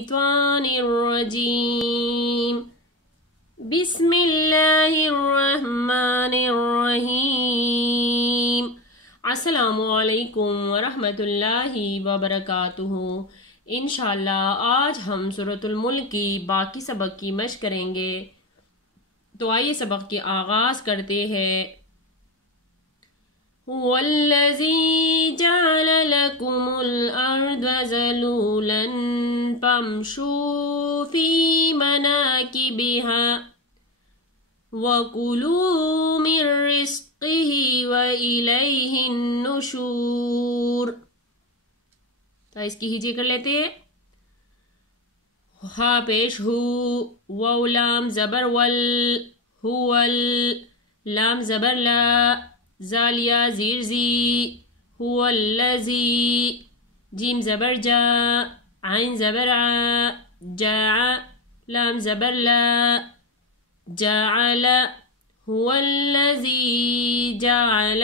الشيطان الرجيم بسم الله الرحمن الرحیم۔ السلام علیکم ورحمۃ اللہ وبرکاتہ۔ انشاءاللہ آج ہم سورۃ الملک کی باقی سبق کی مشق کریں گے، تو آئیے سبق کے آغاز کرتے ہیں۔ هو الذي جعل لكم الأرض ذلولا فامشوا في مناكبها وكلوا من رزقه وإليه النشور۔ تو اس کی ہجے کر لیتے ہیں۔ ہا پیش ہو، واو لام زبر ول، ہول لام زبر لا، زالیا زیر زی، هو الذی جیم زبر جا، عین زبر ع، جاع لام زبر لا، جعل هو الذی جعل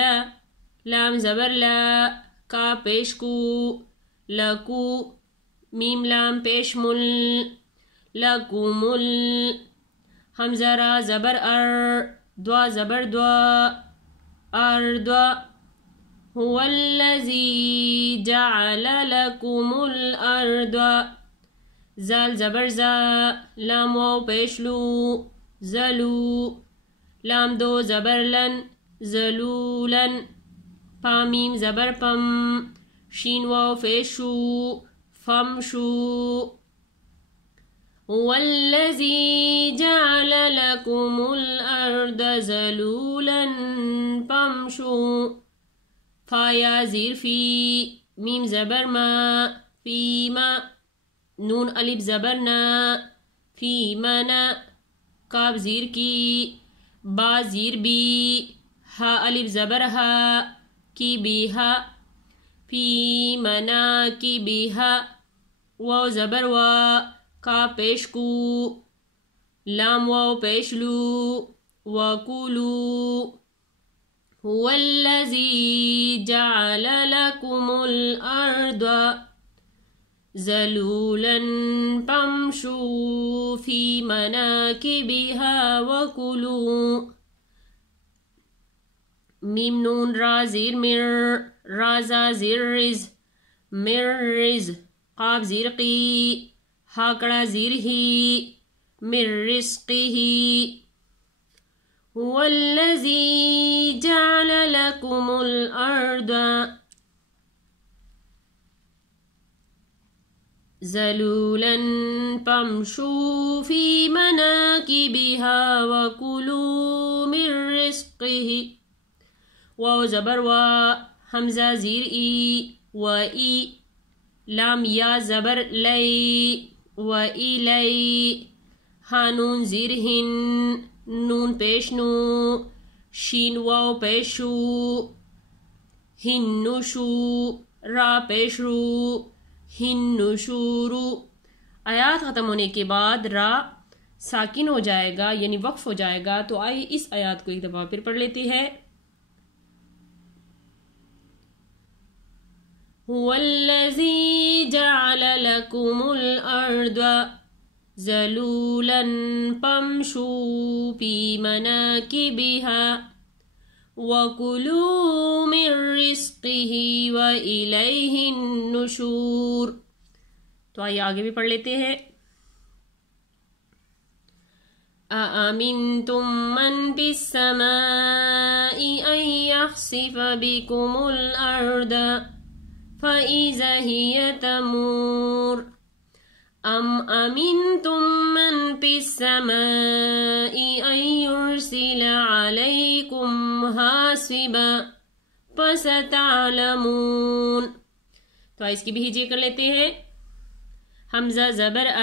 لام زبر لا، کا پیش کو، لکو میم لام پیش مل، لکم ال حمزہ را زبر ار، دوا زبر دوا، ارض هو الذي جعل لكم الأرض، زال زبر زا، لام واو پیش لو، زلو لام دو زبر لن، زلولن پا میم زبر پم، شین واو پیشو، فمشو هو الذي جعل لكم الأرض ذلولا فامشوا، فا یا زیر فی، میم زبر ما، فی ما نون الف زبر نا، فی منا کاف زیر کی، با زیر بی، ہا الف زبر ہا، کی بی ہا، فی منا کی بی ہا، واو زبر وا، کا پیش کو، لام واو پیش لو، وکلو هو الذي جعل لكم الأرض ذلولا فامشوا في مناكبها وكلوا، میم نون را زیر مر، رازا زیر رز، مر رز قاب زیر قی، ہاکڑا زیر ہی، مر رزقه هو الذي جعل لكم الأرض ذلولا فامشوا في مناكبها وكلوا من رزقه، واو زبر وا، حمزہ زیر ای، و ای لام یا زبر لئی، و ایلی ہانون زیر ہن، نون پیش نو، شین واو پیشو، ہنشو را پیش رو، ہنشورو۔ آیات ختم ہونے کے بعد را ساکن ہو جائے گا، یعنی وقف ہو جائے گا۔ تو آئیے اس آیات کو ایک دفعہ پھر پڑھ لیتے ہیں۔ هو الذي جعل لكم الأرض ذلولا فامشوا في مناكبها وكلوا من رزقه وإليه النشور۔ تو آئیے آگے بھی پڑھ لیتے ہیں۔ أأمنتم من في السماء أن يخسف بكم الأرض فإذا هي تمور أم أمنتم من في السماء أن يرسل عليكم حاصبا فستعلمون۔ تو اس کی بھی ہجے کر لیتے ہیں۔ حمزہ زبر آ،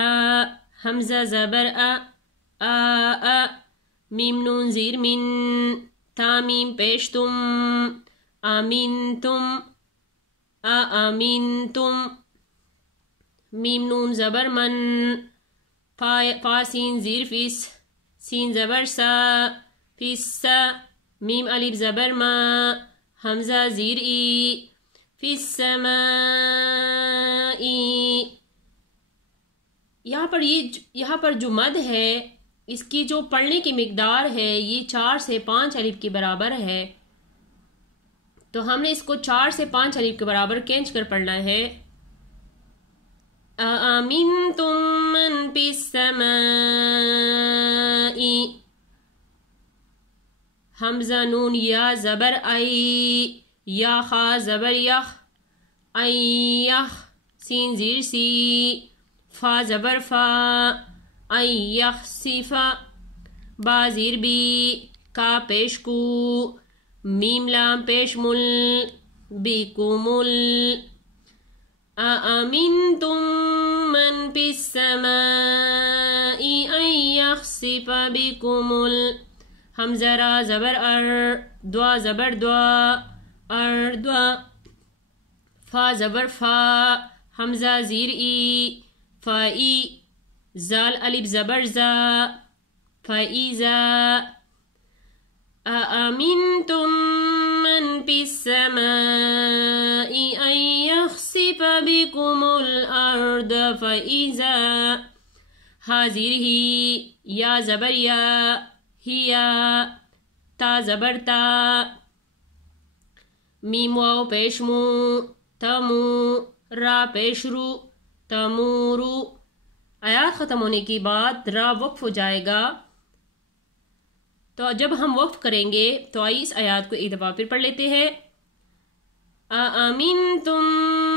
حمزہ زبر آ، آ آ میم نون زیر من، تا میم پیش تم، آمنتم آمنتم، میم نون زبر من، فا سین زیر فیس، سین زبر سا، فیس سا، میم الف زبر ما، حمزہ زیر ای، فی السماء یہاں پر جو مد ہے اس کی جو پڑھنے کی مقدار ہے یہ 4 سے 5 الف کے برابر ہے، تو ہم نے اس کو 4 سے 5 الف کے برابر کھینچ کر پڑھنا ہے۔ أَأَمِنْتُمْ مَنْ فِي السَّمَاءِ، حمزہ نون یا زبر ای، یا خا زبر یخ، ایخ سین زیر سی، فا زبر فا، ایخ صفا، با زیر بی، کا پیش کو، میم لام پیش مل، بیکمل۔ أَأَمِنْتُمْ مَنْ فِي السَّمَاءِ أَنْ يَخْسِفَ بِكُمُ حمزہ را زبر ار، دوا زبر دوا، ار دوا، فا زبر فا، حمزہ زیر ای، فا ای، زال الف زبر زا، فا ای زا۔ أَأَمِنْتُمْ مَنْ فِي السَّمَاءِ أَنْ يَخْسِفَ بِكُمُ الْأَرْضَ فَإِذَا، ہا زیر ہی، یا زبر یا، ہیا، تا زبر تا، میم واو پیش مو، تمو، را پیش رو، تمورو۔ آیات ختم ہونے کے بعد را وقف ہو جائے گا، تو جب ہم وقف کریں گے تو آئیے اس آیات کو ایک دفعہ پھر پڑھ لیتے ہیں۔ أَأَمِنْتُمْ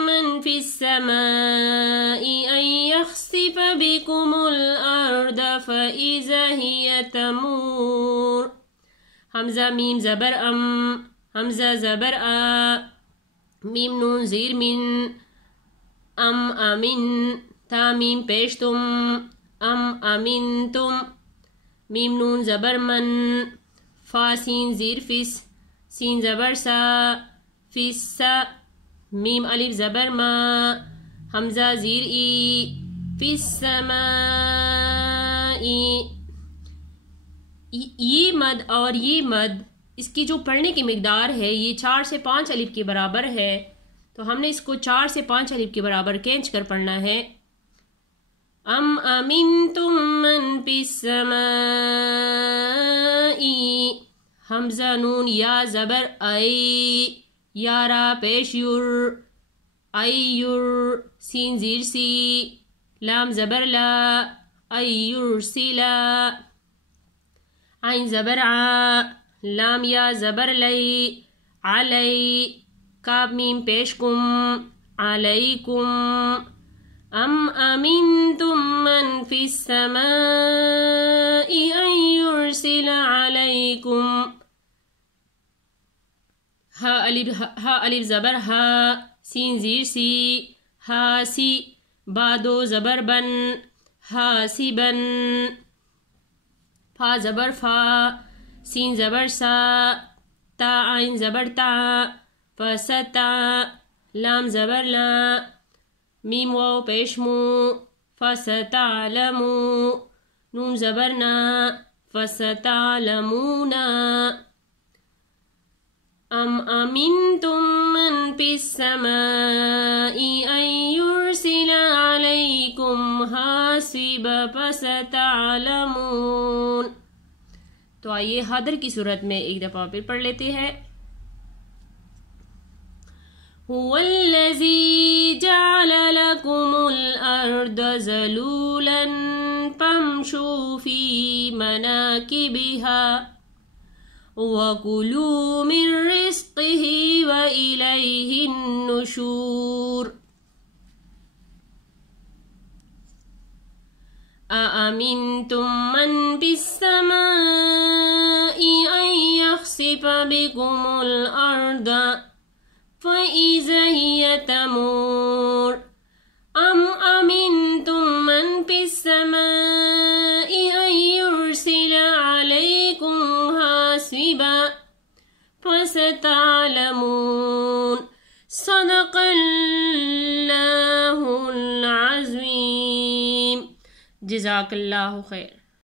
مَنْ فِي السَّمَاءِ أَنْ يَخْسِفَ بِكُمُ الْأَرْضَ فَإِذَا هِيَ تَمُورُ، حمزہ میم زبر ام، حمزہ زبر آ، میم نون زیر من، ام امن، تا میم پیش تم، ام امن تم، میم نون زبر من، فا سین زیر فس، سین زبر سا، فس سا، میم الف زبر ما، حمزہ زیر ای، فس سمائی۔ یہ مد اور یہ مد اس کی جو پڑھنے کی مقدار ہے یہ 4 سے 5 الف کے برابر ہے، تو ہم نے اس کو 4 سے 5 الف کے برابر کھینچ کر پڑھنا ہے۔ ام امنتم من فی السماء، حمزہ نون یا زبر ای، یا را پیش یر، ایور، سین زیر سی، لام زبر لا، ایرسلا، عین زبر آ، لام یا زبر لی، علی، کاف میم پیش کم، علیکم۔ ام امنتم من فی السماء ان یرسل علیکم، ہا الف زبر ہا، سین زیر سی، ہا سی، با دو زبر بن، ہا سی بن، فا زبر فا، سین زبر سا، تا عین زبر تا، فستا، لام زبر لا، میم واو پیش مو، فستعلمو، نون زبر نا، فستعلمونا۔ ام امنتم من فی السماء ان یرسل علیکم حاصبا فستعلمون۔ تو آئیے حاضر کی صورت میں ایک دفعہ پھر پڑھ لیتے ہیں۔ هو الذی جعل لکم الارض ذلولا فامشوا فی مناکبها وَكُلُوا مِن رِزْقِهِ وَإِلَيْهِ النُّشُورُ۔ أَأَمِنْتُمْ مَنْ فِي السَّمَاءِ أَنْ يَخْسِفَ بِكُمُ الْأَرْضَ فَإِذَا هِيَ تَمُورُ۔ أَمْ أَمِنْتُمْ مَنْ فِي السَّمَاءِ أَنْ يُرْسِلَ عَلَيْكُمْ حَاصِبًا فَسَتَعْلَمُونَ۔ صدق اللہ العظیم۔ جزاک اللہ خیر۔